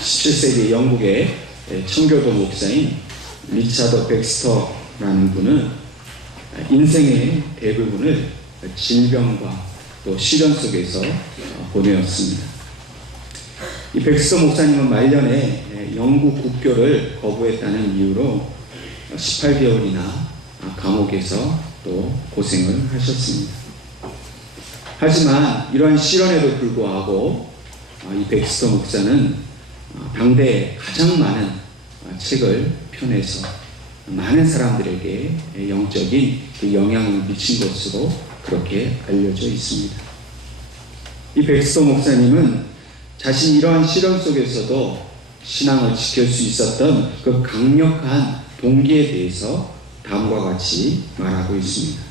17세기 영국의 청교도 목사인 리차드 백스터라는 분은 인생의 대부분을 질병과 또 시련 속에서 보내었습니다. 이 백스터 목사님은 말년에 영국 국교를 거부했다는 이유로 18개월이나 감옥에서 또 고생을 하셨습니다. 하지만 이러한 시련에도 불구하고 이 백스터 목사는 당대에 가장 많은 책을 펴내서 많은 사람들에게 영적인 그 영향을 미친 것으로 그렇게 알려져 있습니다. 이 백스터 목사님은 자신이 이러한 시련 속에서도 신앙을 지킬 수 있었던 그 강력한 동기에 대해서 다음과 같이 말하고 있습니다.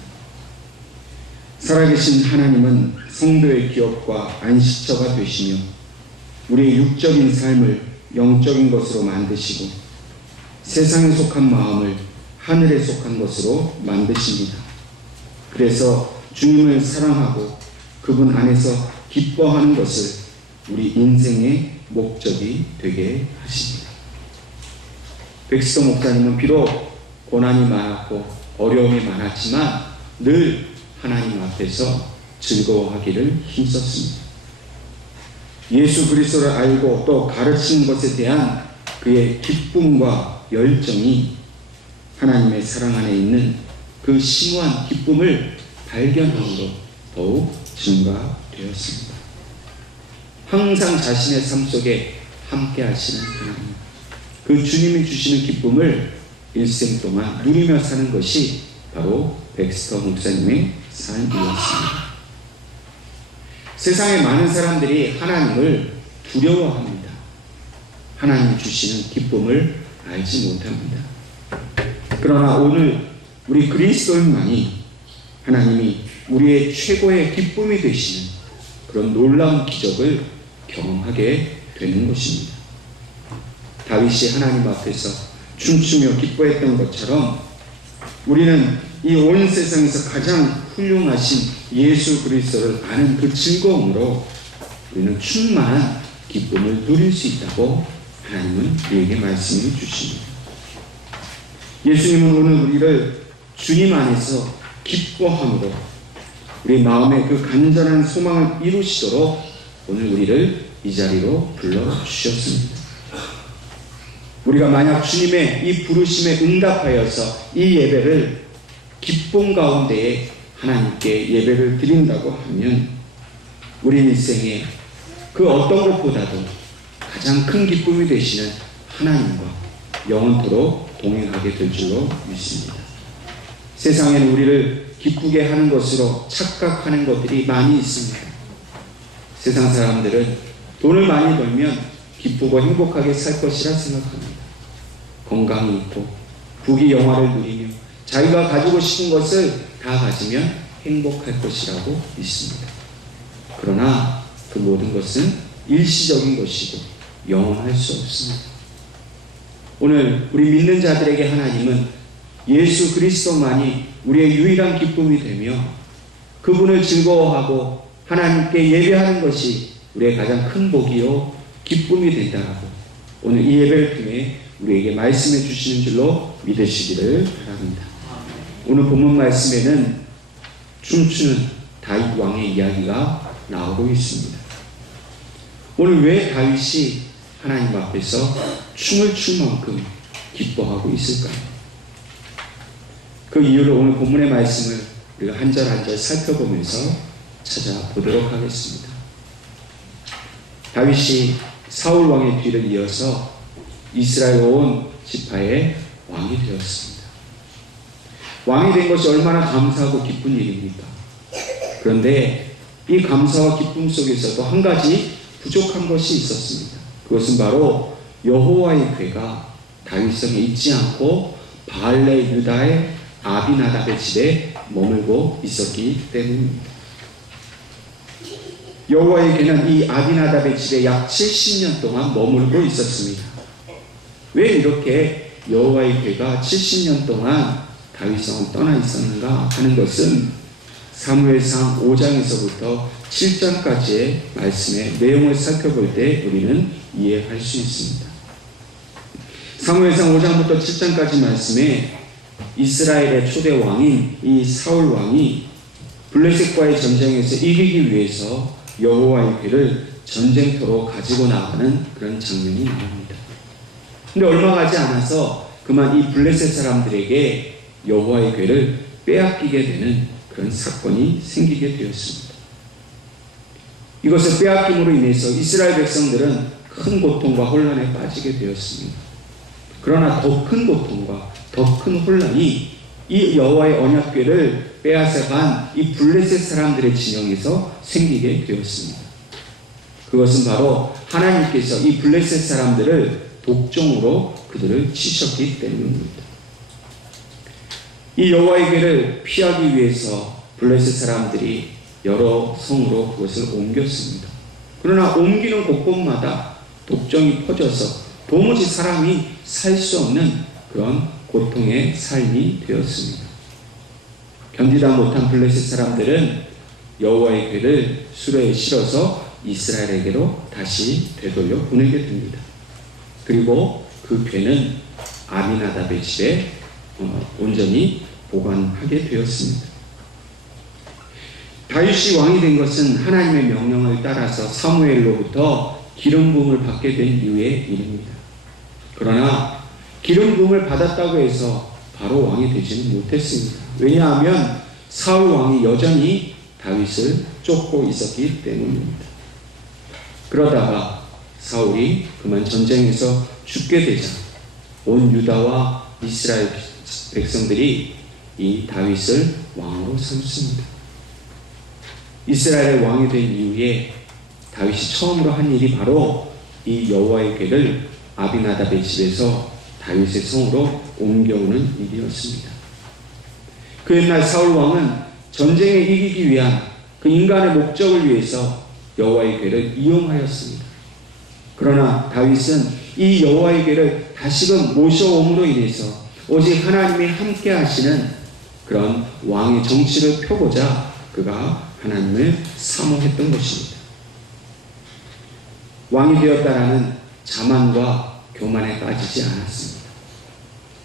살아계신 하나님은 성도의 기업과 안식처가 되시며 우리의 육적인 삶을 영적인 것으로 만드시고 세상에 속한 마음을 하늘에 속한 것으로 만드십니다. 그래서 주님을 사랑하고 그분 안에서 기뻐하는 것을 우리 인생의 목적이 되게 하십니다. 백스터 목사님은 비록 고난이 많았고 어려움이 많았지만 늘 하나님 앞에서 즐거워하기를 힘썼습니다. 예수 그리스도를 알고 또 가르치는 것에 대한 그의 기쁨과 열정이 하나님의 사랑 안에 있는 그 심오한 기쁨을 발견함으로 더욱 증가되었습니다. 항상 자신의 삶 속에 함께 하시는 하나님, 그 주님이 주시는 기쁨을 일생 동안 누리며 사는 것이 바로 백스터 목사님의 삶이었습니다. 세상의 많은 사람들이 하나님을 두려워합니다. 하나님이 주시는 기쁨을 알지 못합니다. 그러나 오늘 우리 그리스도인만이 하나님이 우리의 최고의 기쁨이 되시는 그런 놀라운 기적을 경험하게 되는 것입니다. 다윗이 하나님 앞에서 춤추며 기뻐했던 것처럼 우리는 이 온 세상에서 가장 훌륭하신 예수 그리스도를 아는 그 즐거움으로 우리는 충만한 기쁨을 누릴 수 있다고 하나님은 우리에게 말씀해 주십니다. 예수님은 오늘 우리를 주님 안에서 기뻐함으로 우리 마음의 그 간절한 소망을 이루시도록 오늘 우리를 이 자리로 불러주셨습니다. 우리가 만약 주님의 이 부르심에 응답하여서 이 예배를 기쁨 가운데에 하나님께 예배를 드린다고 하면 우리 인생에 그 어떤 것보다도 가장 큰 기쁨이 되시는 하나님과 영원토록 동행하게 될 줄로 믿습니다. 세상에는 우리를 기쁘게 하는 것으로 착각하는 것들이 많이 있습니다. 세상 사람들은 돈을 많이 벌면 기쁘고 행복하게 살 것이라 생각합니다. 건강이 있고 부귀 영화를 누리며 자기가 가지고 싶은 것을 다 가지면 행복할 것이라고 믿습니다. 그러나 그 모든 것은 일시적인 것이고 영원할 수 없습니다. 오늘 우리 믿는 자들에게 하나님은 예수 그리스도만이 우리의 유일한 기쁨이 되며 그분을 즐거워하고 하나님께 예배하는 것이 우리의 가장 큰 복이요 기쁨이 된다라고 오늘 이 예배를 통해 우리에게 말씀해 주시는 줄로 믿으시기를 바랍니다. 오늘 본문 말씀에는 춤추는 다윗 왕의 이야기가 나오고 있습니다. 오늘 왜 다윗이 하나님 앞에서 춤을 출 만큼 기뻐하고 있을까요? 그 이유를 오늘 본문의 말씀을 우리가 한 절 한 절 살펴보면서 찾아보도록 하겠습니다. 다윗이 사울 왕의 뒤를 이어서 이스라엘 온 지파의 왕이 되었습니다. 왕이 된 것이 얼마나 감사하고 기쁜 일입니까? 그런데 이 감사와 기쁨 속에서도 한 가지 부족한 것이 있었습니다. 그것은 바로 여호와의 궤가 다윗성에 있지 않고 바알레 유다의 아비나답의 집에 머물고 있었기 때문입니다. 여호와의 궤는 이 아비나답의 집에 약 70년 동안 머물고 있었습니다. 왜 이렇게 여호와의 궤가 70년 동안 다윗성을 떠나 있었는가 하는 것은 사무엘상 5장에서부터 7장까지의 말씀의 내용을 살펴볼 때 우리는 이해할 수 있습니다. 사무엘상 5장부터 7장까지 말씀에 이스라엘의 초대 왕인 이 사울 왕이 블레셋과의 전쟁에서 이기기 위해서 여호와의 궤를 전쟁터로 가지고 나가는 그런 장면이 나옵니다. 근데 얼마 가지 않아서 그만 이 블레셋 사람들에게 여호와의 궤를 빼앗기게 되는 그런 사건이 생기게 되었습니다. 이것을 빼앗김으로 인해서 이스라엘 백성들은 큰 고통과 혼란에 빠지게 되었습니다. 그러나 더 큰 고통과 더 큰 혼란이 이 여호와의 언약궤를 빼앗아간 이 블레셋 사람들의 진영에서 생기게 되었습니다. 그것은 바로 하나님께서 이 블레셋 사람들을 독종으로 그들을 치셨기 때문입니다. 이 여호와의 궤를 피하기 위해서 블레셋 사람들이 여러 성으로 그것을 옮겼습니다. 그러나 옮기는 곳곳마다 독종이 퍼져서 도무지 사람이 살 수 없는 그런 고통의 삶이 되었습니다. 견디다 못한 블레셋 사람들은 여호와의 궤를 수레에 실어서 이스라엘에게로 다시 되돌려 보내게 됩니다. 그리고 그 궤는 아미나답의 집에 온전히 보관하게 되었습니다. 다윗이 왕이 된 것은 하나님의 명령을 따라서 사무엘로부터 기름 부음을 받게 된 이후의 일입니다. 그러나 기름 부음을 받았다고 해서 바로 왕이 되지는 못했습니다. 왜냐하면 사울 왕이 여전히 다윗을 쫓고 있었기 때문입니다. 그러다가 사울이 그만 전쟁에서 죽게 되자 온 유다와 이스라엘 백성들이 이 다윗을 왕으로 삼습니다. 이스라엘의 왕이 된 이후에 다윗이 처음으로 한 일이 바로 이 여호와의 궤를 아비나답의 집에서 다윗의 성으로 옮겨오는 일이었습니다. 그 옛날 사울 왕은 전쟁에 이기기 위한 그 인간의 목적을 위해서 여호와의 궤를 이용하였습니다. 그러나 다윗은 이 여호와의 궤를 다시금 모셔옴으로 인해서 오직 하나님이 함께 하시는 그런 왕의 정치를 펴고자 그가 하나님을 사모했던 것입니다. 왕이 되었다라는 자만과 교만에 빠지지 않았습니다.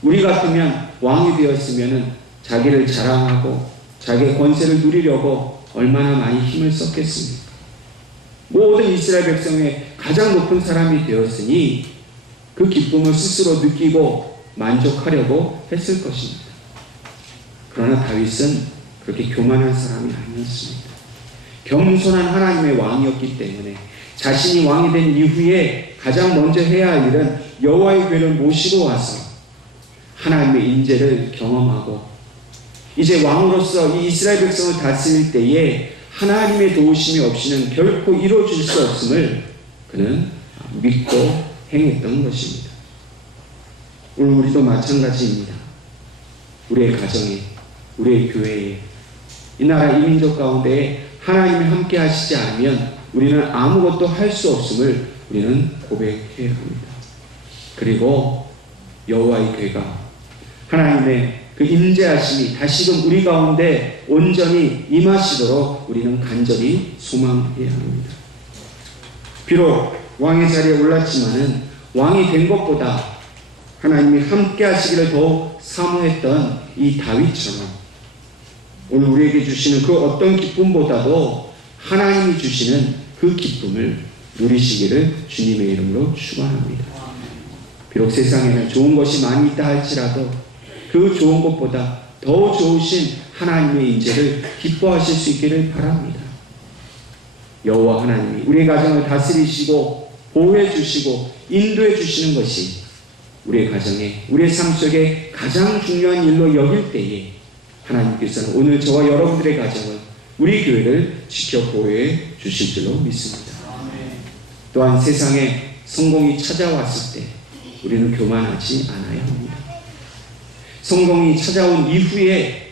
우리 같으면 왕이 되었으면 자기를 자랑하고 자기의 권세를 누리려고 얼마나 많이 힘을 썼겠습니까? 모든 이스라엘 백성의 가장 높은 사람이 되었으니 그 기쁨을 스스로 느끼고 만족하려고 했을 것입니다. 그러나 다윗은 그렇게 교만한 사람이 아니었습니다. 겸손한 하나님의 왕이었기 때문에 자신이 왕이 된 이후에 가장 먼저 해야 할 일은 여호와의 궤를 모시고 와서 하나님의 인재를 경험하고 이제 왕으로서 이 이스라엘 백성을 다스릴 때에 하나님의 도우심이 없이는 결코 이루어질 수 없음을 그는 믿고 행했던 것입니다. 오늘 우리도 마찬가지입니다. 우리의 가정에, 우리의 교회에, 이 나라 이민족 가운데 하나님이 함께 하시지 않으면 우리는 아무것도 할 수 없음을 우리는 고백해야 합니다. 그리고 여호와의 궤가 하나님의 그 임재하심이 다시금 우리 가운데 온전히 임하시도록 우리는 간절히 소망해야 합니다. 비록 왕의 자리에 올랐지만은 왕이 된 것보다 하나님이 함께 하시기를 더 사모했던 이 다윗처럼 오늘 우리에게 주시는 그 어떤 기쁨보다도 하나님이 주시는 그 기쁨을 누리시기를 주님의 이름으로 축원합니다. 비록 세상에는 좋은 것이 많이 있다 할지라도 그 좋은 것보다 더 좋으신 하나님의 인재를 기뻐하실 수 있기를 바랍니다. 여호와 하나님이 우리의 가정을 다스리시고 보호해 주시고 인도해 주시는 것이 우리의 가정에 우리의 삶 속에 가장 중요한 일로 여길 때에 하나님께서는 오늘 저와 여러분들의 가정을 우리 교회를 지켜 보호해 주실 줄로 믿습니다. 또한 세상에 성공이 찾아왔을 때 우리는 교만하지 않아야 합니다. 성공이 찾아온 이후에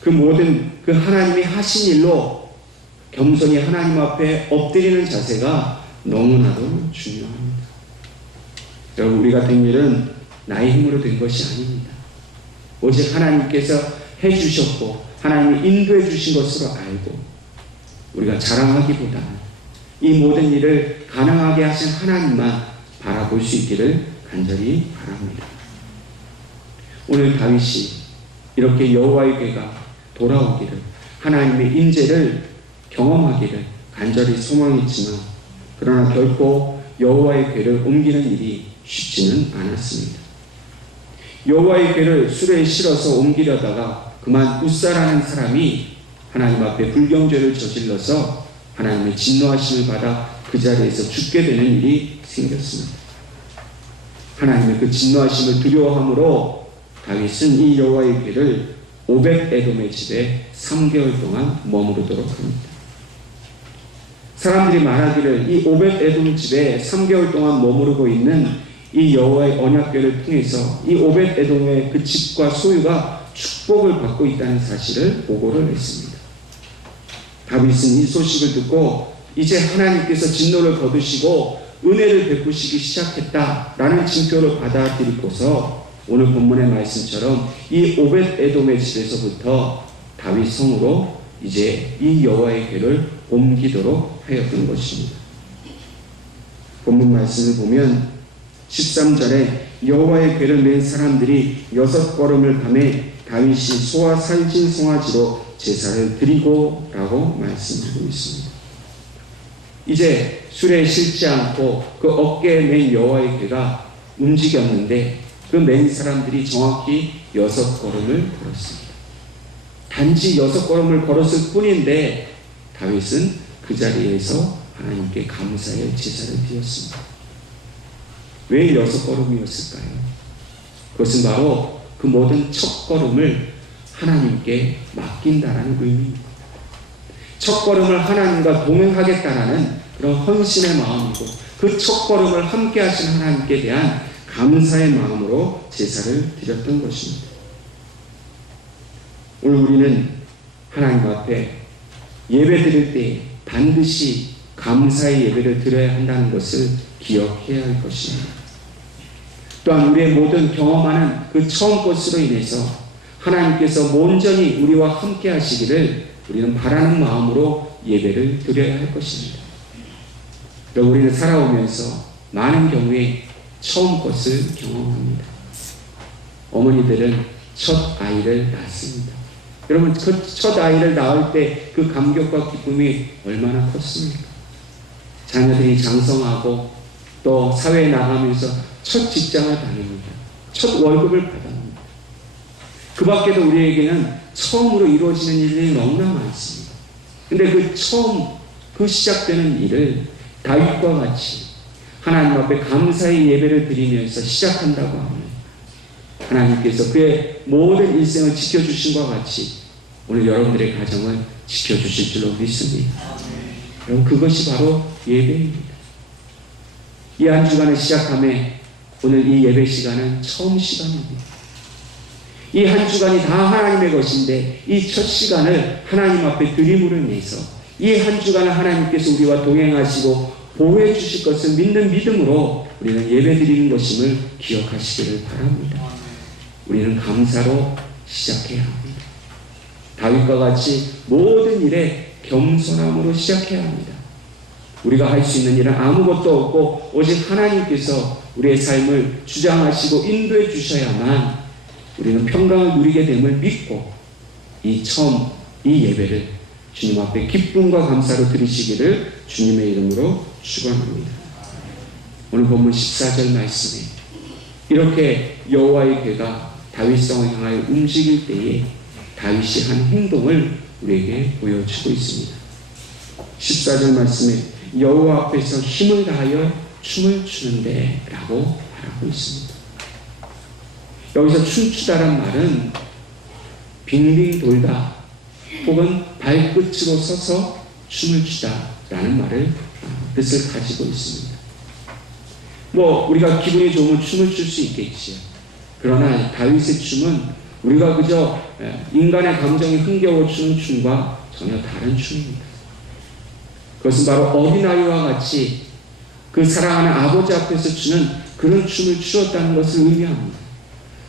그 모든 그 하나님이 하신 일로 겸손히 하나님 앞에 엎드리는 자세가 너무나도 중요합니다. 여러분, 우리가 된 일은 나의 힘으로 된 것이 아닙니다. 오직 하나님께서 해주셨고 하나님이 인도해 주신 것으로 알고 우리가 자랑하기보다 이 모든 일을 가능하게 하신 하나님만 바라볼 수 있기를 간절히 바랍니다. 오늘 다윗이 이렇게 여호와의 궤가 돌아오기를, 하나님의 인재를 경험하기를 간절히 소망했지만, 그러나 결코 여호와의 궤를 옮기는 일이 쉽지는 않았습니다. 여호와의 궤를 수레에 실어서 옮기려다가 그만 웃사라는 사람이 하나님 앞에 불경죄를 저질러서 하나님의 진노하심을 받아 그 자리에서 죽게 되는 일이 생겼습니다. 하나님의 그 진노하심을 두려워함으로 다윗은 이 여호와의 궤를 오벳에돔의 집에 3개월 동안 머무르도록 합니다. 사람들이 말하기를 이 오벳에돔 집에 3개월 동안 머무르고 있는 이 여호와의 언약궤를 통해서 이 오벳에돔의 그 집과 소유가 축복을 받고 있다는 사실을 보고를 했습니다. 다윗은 이 소식을 듣고 이제 하나님께서 진노를 거두시고 은혜를 베푸시기 시작했다라는 징표를 받아들이고서 오늘 본문의 말씀처럼 이 오벳에돔의 집에서부터 다윗 성으로 이제 이 여호와의 궤를 옮기도록 하였던 것입니다. 본문 말씀을 보면 13절에 여호와의 궤를 맨 사람들이 6걸음을 가매 다윗이 소와 살진 송아지로 제사를 드리고 라고 말씀하고 있습니다. 이제 수레에 실지 않고 그 어깨에 맨 여호와의 궤가 움직였는데 그 맨 사람들이 정확히 6걸음을 걸었습니다. 단지 6걸음을 걸었을 뿐인데 다윗은 그 자리에서 하나님께 감사의 제사를 드렸습니다. 왜 6걸음이었을까요? 그것은 바로 그 모든 첫걸음을 하나님께 맡긴다라는 의미입니다. 첫걸음을 하나님과 동행하겠다라는 그런 헌신의 마음이고, 그 첫걸음을 함께 하신 하나님께 대한 감사의 마음으로 제사를 드렸던 것입니다. 오늘 우리는 하나님 앞에 예배 드릴 때 반드시 감사의 예배를 드려야 한다는 것을 기억해야 할 것입니다. 또한 우리의 모든 경험하는 그 처음 것으로 인해서 하나님께서 온전히 우리와 함께 하시기를 우리는 바라는 마음으로 예배를 드려야 할 것입니다. 그리고 우리는 살아오면서 많은 경우에 처음 것을 경험합니다. 어머니들은 첫 아이를 낳습니다. 여러분, 그 첫 아이를 낳을 때 그 감격과 기쁨이 얼마나 컸습니까? 자녀들이 장성하고 또 사회에 나가면서 첫 직장을 다닙니다. 첫 월급을 받아옵니다. 그 밖에도 우리에게는 처음으로 이루어지는 일들이 너무나 많습니다. 근데 그 처음, 그 시작되는 일을 다윗과 같이 하나님 앞에 감사의 예배를 드리면서 시작한다고 하면 하나님께서 그의 모든 일생을 지켜주신 것과 같이 오늘 여러분들의 가정을 지켜주실 줄로 믿습니다. 여러분, 그것이 바로 예배입니다. 이 한 주간의 시작함에 오늘 이 예배 시간은 처음 시간입니다. 이 한 주간이 다 하나님의 것인데 이 첫 시간을 하나님 앞에 드림으로 인해서 이 한 주간을 하나님께서 우리와 동행하시고 보호해 주실 것을 믿는 믿음으로 우리는 예배 드리는 것임을 기억하시기를 바랍니다. 우리는 감사로 시작해야 합니다. 다윗과 같이 모든 일에 겸손함으로 시작해야 합니다. 우리가 할 수 있는 일은 아무것도 없고 오직 하나님께서 우리의 삶을 주장하시고 인도해 주셔야만 우리는 평강을 누리게 됨을 믿고 이 예배를 주님 앞에 기쁨과 감사로 드리시기를 주님의 이름으로 축원합니다. 오늘 본문 14절 말씀에 이렇게 여호와의 궤가 다윗성을 향하여 움직일 때에 다윗이 한 행동을 우리에게 보여주고 있습니다. 14절 말씀에 여호와 앞에서 힘을 다하여 춤을 추는데 라고 말하고 있습니다. 여기서 춤추다란 말은 빙빙 돌다 혹은 발끝으로 서서 춤을 추다 라는 말을 뜻을 가지고 있습니다. 우리가 기분이 좋으면 춤을 출 수 있겠지요. 그러나 다윗의 춤은 우리가 그저 인간의 감정이 흥겨워 추는 춤과 전혀 다른 춤입니다. 그것은 바로 어린아이와 같이 그 사랑하는 아버지 앞에서 추는 그런 춤을 추었다는 것을 의미합니다.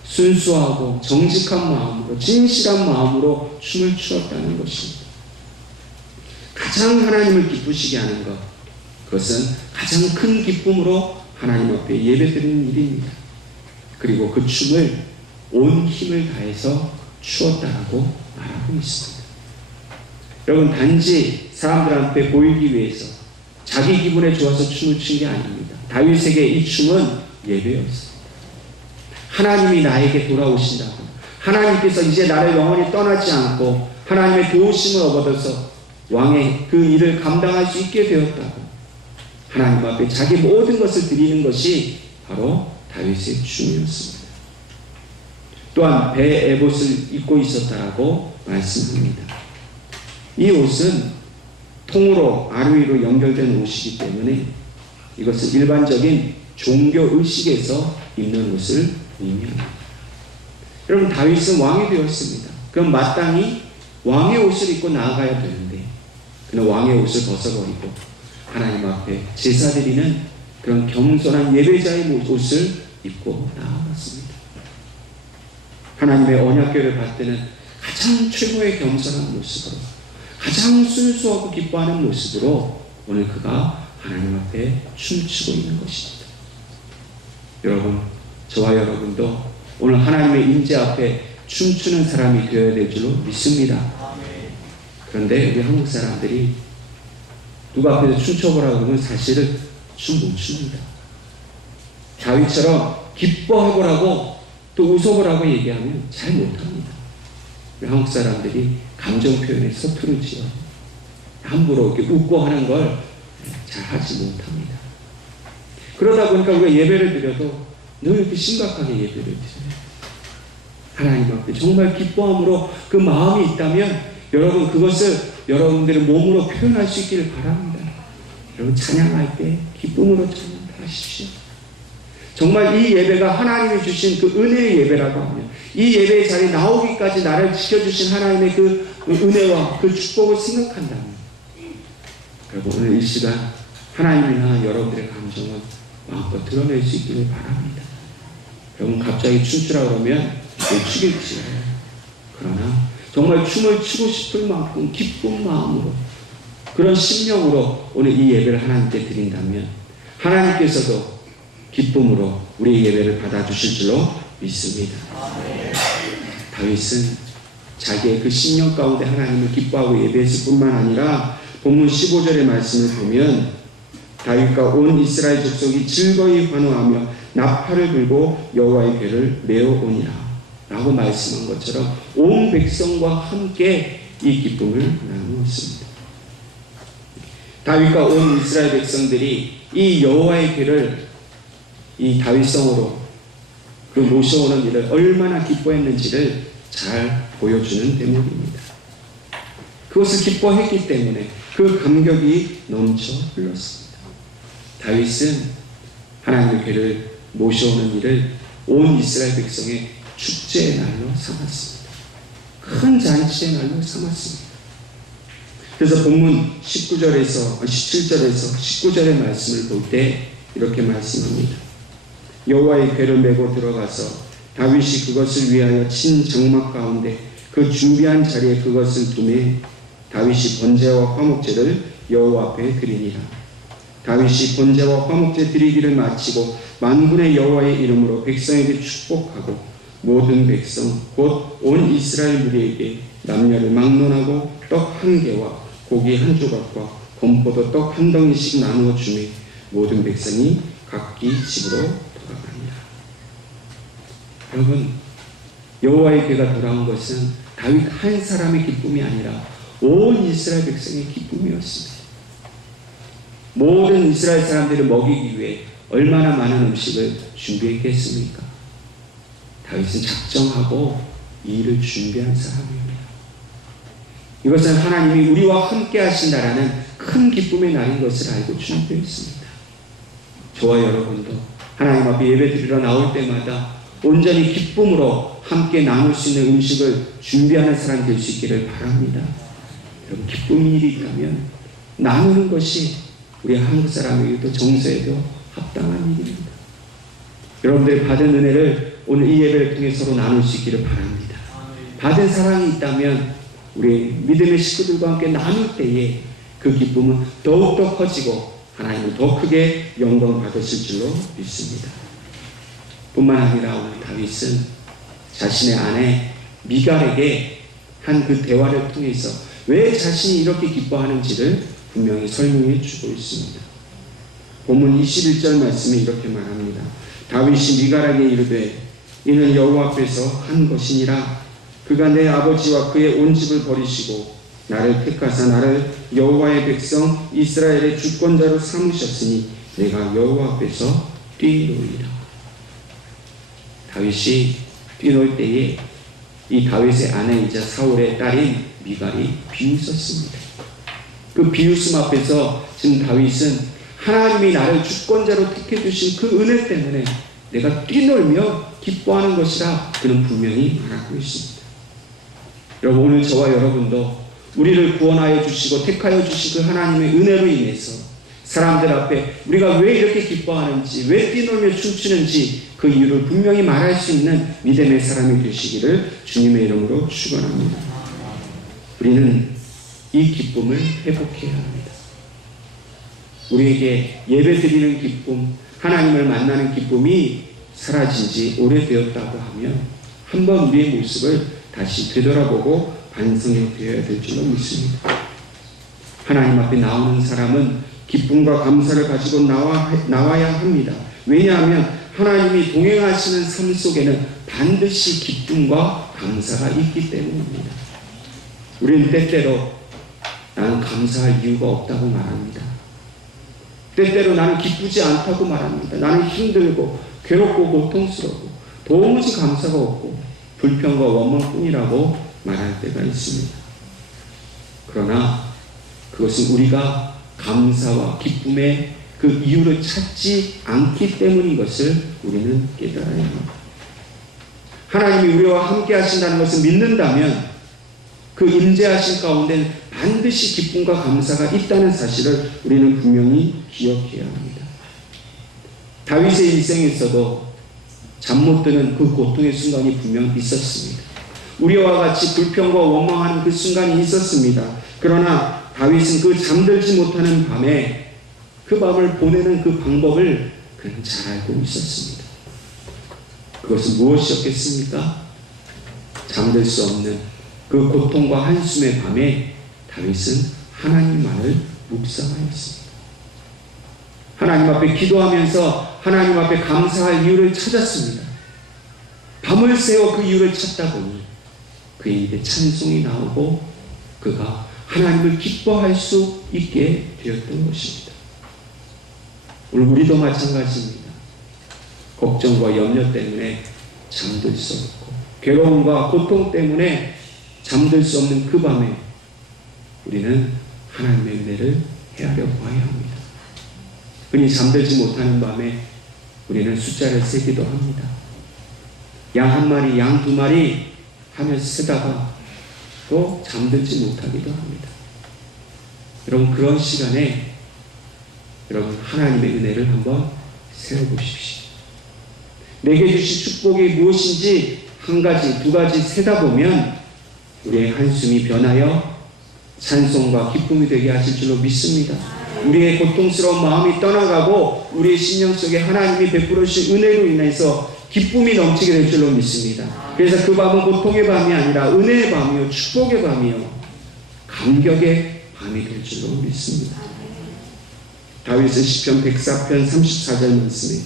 순수하고 정직한 마음으로, 진실한 마음으로 춤을 추었다는 것입니다. 가장 하나님을 기쁘시게 하는 것, 그것은 가장 큰 기쁨으로 하나님 앞에 예배드리는 일입니다. 그리고 그 춤을 온 힘을 다해서 추었다라고 말하고 있습니다. 여러분, 단지 사람들한테 보이기 위해서 자기 기분에 좋아서 춤을 춘 게 아닙니다. 다윗에게 이 춤은 예배였습니다. 하나님이 나에게 돌아오신다고, 하나님께서 이제 나를 영원히 떠나지 않고 하나님의 도우심을 얻어서 왕의 그 일을 감당할 수 있게 되었다고, 하나님 앞에 자기 모든 것을 드리는 것이 바로 다윗의 춤이었습니다. 또한 배 에봇을 입고 있었다라고 말씀합니다. 이 옷은 통으로 아루이로 연결된 옷이기 때문에 이것은 일반적인 종교 의식에서 입는 옷을 의미합니다. 여러분, 다윗은 왕이 되었습니다. 그럼 마땅히 왕의 옷을 입고 나아가야 되는데 그는 왕의 옷을 벗어버리고 하나님 앞에 제사 드리는 그런 겸손한 예배자의 옷을 입고 나아갔습니다. 하나님의 언약궤를 받드는 가장 최고의 겸손한 모습으로, 가장 순수하고 기뻐하는 모습으로 오늘 그가 하나님 앞에 춤추고 있는 것입니다. 여러분, 저와 여러분도 오늘 하나님의 임재 앞에 춤추는 사람이 되어야 될 줄로 믿습니다. 그런데 우리 한국 사람들이 누가 앞에서 춤춰보라고 그러면 사실은 춤 못 춥니다. 다윗처럼 기뻐해보라고 또 웃어보라고 얘기하면 잘 못합니다. 우리 한국 사람들이 감정 표현에 서투르지요. 함부로 이렇게 웃고 하는 걸 잘 하지 못합니다. 그러다 보니까 우리가 예배를 드려도 늘 이렇게 심각하게 예배를 드려요. 하나님 앞에 정말 기뻐함으로 그 마음이 있다면 여러분, 그것을 여러분들의 몸으로 표현할 수 있기를 바랍니다. 여러분, 찬양할 때 기쁨으로 찬양하십시오. 정말 이 예배가 하나님이 주신 그 은혜의 예배라고 하면, 이 예배의 자리에 나오기까지 나를 지켜주신 하나님의 그 은혜와 그 축복을 생각한다면, 여러분, 오늘 이 시간 하나님을 향한 여러분들의 감정을 마음껏 드러낼 수 있기를 바랍니다. 여러분, 갑자기 춤추라 그러면 못 추겠지요. 그러나 정말 춤을 추고 싶을 만큼 기쁜 마음으로, 그런 심령으로 오늘 이 예배를 하나님께 드린다면 하나님께서도 기쁨으로 우리의 예배를 받아주실 줄로 믿습니다. 다윗은 자기의 그 심령 가운데 하나님을 기뻐하고 예배했을 뿐만 아니라 본문 15절의 말씀을 보면 다윗과 온 이스라엘 족속이 즐거이 환호하며 나팔을 불고 여호와의 궤를 메어오니라 라고 말씀한 것처럼 온 백성과 함께 이 기쁨을 나누었습니다. 다윗과 온 이스라엘 백성들이 이 여호와의 궤를 이 다윗성으로 그 모셔오는 일을 얼마나 기뻐했는지를 잘 보여주는 대목입니다. 그것을 기뻐했기 때문에 그 감격이 넘쳐 흘렀습니다. 다윗은 하나님의 궤를 모셔오는 일을 온 이스라엘 백성의 축제의 날로 삼았습니다. 큰 잔치의 날로 삼았습니다. 그래서 본문 17절에서 19절의 말씀을 볼 때 이렇게 말씀합니다. 여호와의 궤를 메고 들어가서 다윗이 그것을 위하여 친 장막 가운데 그 준비한 자리에 그것을 두매 다윗이 번제와 화목제를 여호와 앞에 드리니라. 다윗이 번제와 화목제 드리기를 마치고 만군의 여호와의 이름으로 백성에게 축복하고 모든 백성 곧 온 이스라엘 무리에게 남녀를 막론하고 떡 한 개와 고기 한 조각과 건포도 떡 한 덩이씩 나누어 주매 모든 백성이 각기 집으로 돌아가니라. 여러분, 여호와의 궤가 돌아온 것은 다윗 한 사람의 기쁨이 아니라 온 이스라엘 백성의 기쁨이었습니다. 모든 이스라엘 사람들을 먹이기 위해 얼마나 많은 음식을 준비했겠습니까? 다윗은 작정하고 이 일을 준비한 사람입니다. 이것은 하나님이 우리와 함께 하신다라는 큰 기쁨의 날인 것을 알고 준비했습니다. 저와 여러분도 하나님 앞에 예배드리러 나올 때마다 온전히 기쁨으로 함께 나눌 수 있는 음식을 준비하는 사람 될 수 있기를 바랍니다. 여러분, 기쁜 일이 있다면 나누는 것이 우리 한국 사람에게도 정서에도 합당한 일입니다. 여러분들이 받은 은혜를 오늘 이 예배를 통해 서로 나눌 수 있기를 바랍니다. 받은 사랑이 있다면 우리 믿음의 식구들과 함께 나눌 때에 그 기쁨은 더욱더 커지고 하나님은 더 크게 영광을 받으실 줄로 믿습니다. 뿐만 아니라 오늘 다윗은 자신의 아내 미갈에게 한 그 대화를 통해서 왜 자신이 이렇게 기뻐하는지를 분명히 설명해 주고 있습니다. 본문 21절 말씀에 이렇게 말합니다. 다윗이 미갈에게 이르되 이는 여호와 앞에서 한 것이니라. 그가 내 아버지와 그의 온 집을 버리시고 나를 택하사 나를 여호와의 백성 이스라엘의 주권자로 삼으셨으니 내가 여호와 앞에서 뛰노이라. 다윗이 뛰놀 때에 이 다윗의 아내이자 사울의 딸인 미갈이 비웃었습니다. 그 비웃음 앞에서 지금 다윗은 하나님이 나를 주권자로 택해 주신 그 은혜 때문에 내가 뛰놀며 기뻐하는 것이라 그는 분명히 말하고 있습니다. 여러분, 오늘 저와 여러분도 우리를 구원하여 주시고 택하여 주신 그 하나님의 은혜로 인해서 사람들 앞에 우리가 왜 이렇게 기뻐하는지, 왜 뛰놀며 춤추는지 그 이유를 분명히 말할 수 있는 믿음의 사람이 되시기를 주님의 이름으로 축원합니다. 우리는 이 기쁨을 회복해야 합니다. 우리에게 예배드리는 기쁨, 하나님을 만나는 기쁨이 사라진 지 오래되었다고 하면 한번 우리의 모습을 다시 되돌아보고 반성해 되어야 될 줄로 믿습니다. 하나님 앞에 나오는 사람은 기쁨과 감사를 가지고 나와야 합니다. 왜냐하면 하나님이 동행하시는 삶 속에는 반드시 기쁨과 감사가 있기 때문입니다. 우리는 때때로 나는 감사할 이유가 없다고 말합니다. 때때로 나는 기쁘지 않다고 말합니다. 나는 힘들고 괴롭고 고통스럽고 도무지 감사가 없고 불평과 원망뿐이라고 말할 때가 있습니다. 그러나 그것은 우리가 감사와 기쁨의 그 이유를 찾지 않기 때문인 것을 우리는 깨달아야 합니다. 하나님이 우리와 함께 하신다는 것을 믿는다면 그 임재하신 가운데 반드시 기쁨과 감사가 있다는 사실을 우리는 분명히 기억해야 합니다. 다윗의 인생에서도 잠 못 드는 그 고통의 순간이 분명 있었습니다. 우리와 같이 불평과 원망하는 그 순간이 있었습니다. 그러나 다윗은 그 잠들지 못하는 밤에 그 밤을 보내는 그 방법을 그는 잘 알고 있었습니다. 그것은 무엇이었겠습니까? 잠들 수 없는 그 고통과 한숨의 밤에 다윗은 하나님만을 묵상하였습니다. 하나님 앞에 기도하면서 하나님 앞에 감사할 이유를 찾았습니다. 밤을 새워 그 이유를 찾다 보니 그의 입에 찬송이 나오고 그가 하나님을 기뻐할 수 있게 되었던 것입니다. 오늘 우리도 마찬가지입니다. 걱정과 염려 때문에 잠들 수 없고 괴로움과 고통 때문에 잠들 수 없는 그 밤에 우리는 하나님의 은혜를 헤아려 보아야 합니다. 흔히 잠들지 못하는 밤에 우리는 숫자를 세기도 합니다. 양 한 마리, 양 두 마리 하면서 쓰다가 또 잠들지 못하기도 합니다. 여러분, 그런 시간에 여러분 하나님의 은혜를 한번 세워보십시오. 내게 주신 축복이 무엇인지 한 가지, 두 가지 세다 보면 우리의 한숨이 변하여 찬송과 기쁨이 되게 하실 줄로 믿습니다. 우리의 고통스러운 마음이 떠나가고 우리의 심령 속에 하나님이 베풀어 주신 은혜로 인해서 기쁨이 넘치게 될 줄로 믿습니다. 그래서 그 밤은 고통의 밤이 아니라 은혜의 밤이요, 축복의 밤이요, 감격의 밤이 될 줄로 믿습니다. 다윗은 시편 104편 34절 말씀에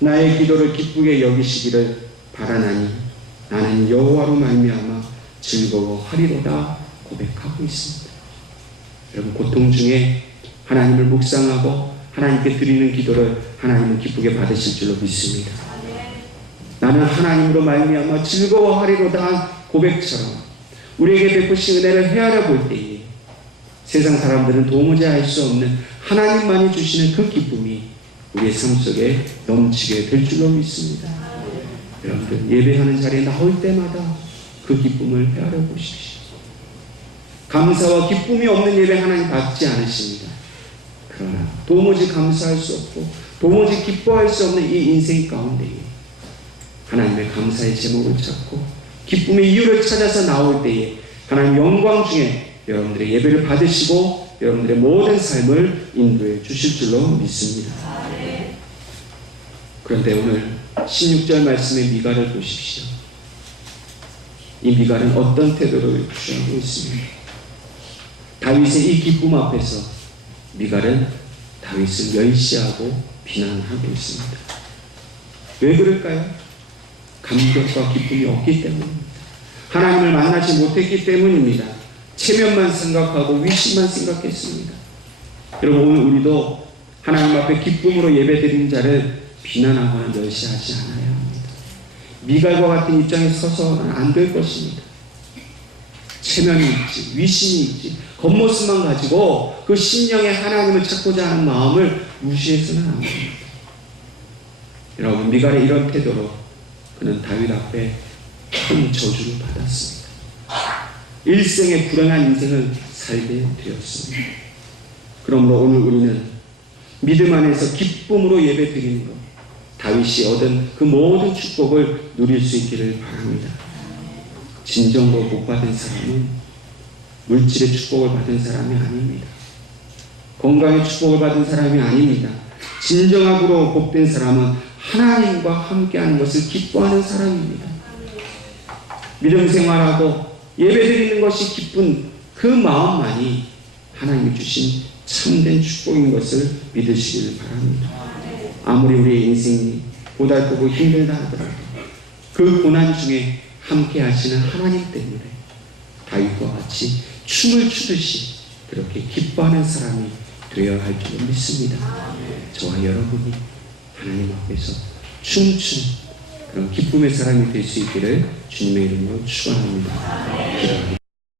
나의 기도를 기쁘게 여기시기를 바라나니 나는 여호와로 말미암아 즐거워하리로다 고백하고 있습니다. 여러분, 고통 중에 하나님을 묵상하고 하나님께 드리는 기도를 하나님은 기쁘게 받으실 줄로 믿습니다. 나는 하나님으로 말미암아 즐거워하리로다 고백처럼 우리에게 베푸신 은혜를 헤아려 볼 때에 세상 사람들은 도무지 알 수 없는 하나님만이 주시는 그 기쁨이 우리의 삶 속에 넘치게 될 줄로 믿습니다. 여러분들, 예배하는 자리에 나올 때마다 그 기쁨을 헤아려 보십시오. 감사와 기쁨이 없는 예배 하나님 받지 않으십니다. 그러나 도무지 감사할 수 없고 도무지 기뻐할 수 없는 이 인생 가운데에 하나님의 감사의 제목을 찾고 기쁨의 이유를 찾아서 나올 때에 하나님 영광 중에 여러분들의 예배를 받으시고 여러분들의 모든 삶을 인도해 주실 줄로 믿습니다. 그런데 오늘 16절 말씀의 미가를 보십시오. 이 미가는 어떤 태도를 취하고 있습니까? 다윗의 이 기쁨 앞에서 미가는 다윗을 멸시하고 비난하고 있습니다. 왜 그럴까요? 감격과 기쁨이 없기 때문입니다. 하나님을 만나지 못했기 때문입니다. 체면만 생각하고 위신만 생각했습니다. 여러분, 오늘 우리도 하나님 앞에 기쁨으로 예배드리는 자를 비난하거나 멸시하지 않아야 합니다. 미갈과 같은 입장에 서서는 안 될 것입니다. 체면이 있지, 위신이 있지, 겉모습만 가지고 그 심령에 하나님을 찾고자 하는 마음을 무시해서는 안 됩니다. 여러분, 미갈의 이런 태도로 그는 다윗 앞에 큰 저주를 받았습니다. 일생의 불행한 인생을 살게 되었습니다. 그러므로 오늘 우리는 믿음 안에서 기쁨으로 예배드리는 것, 다윗이 얻은 그 모든 축복을 누릴 수 있기를 바랍니다. 진정으로 복받은 사람은 물질의 축복을 받은 사람이 아닙니다. 건강의 축복을 받은 사람이 아닙니다. 진정으로 복된 사람은 하나님과 함께하는 것을 기뻐하는 사람입니다. 믿음 생활하고 예배드리는 것이 기쁜 그 마음만이 하나님이 주신 참된 축복인 것을 믿으시길 바랍니다. 아무리 우리의 인생이 고달프고 힘들다 하더라도 그 고난 중에 함께 하시는 하나님 때문에 다윗과 같이 춤을 추듯이 그렇게 기뻐하는 사람이 되어야 할 줄 믿습니다. 저와 여러분이 하나님 앞에서 춤추는 그런 기쁨의 사람이 될 수 있기를 주님의 이름으로 축원합니다.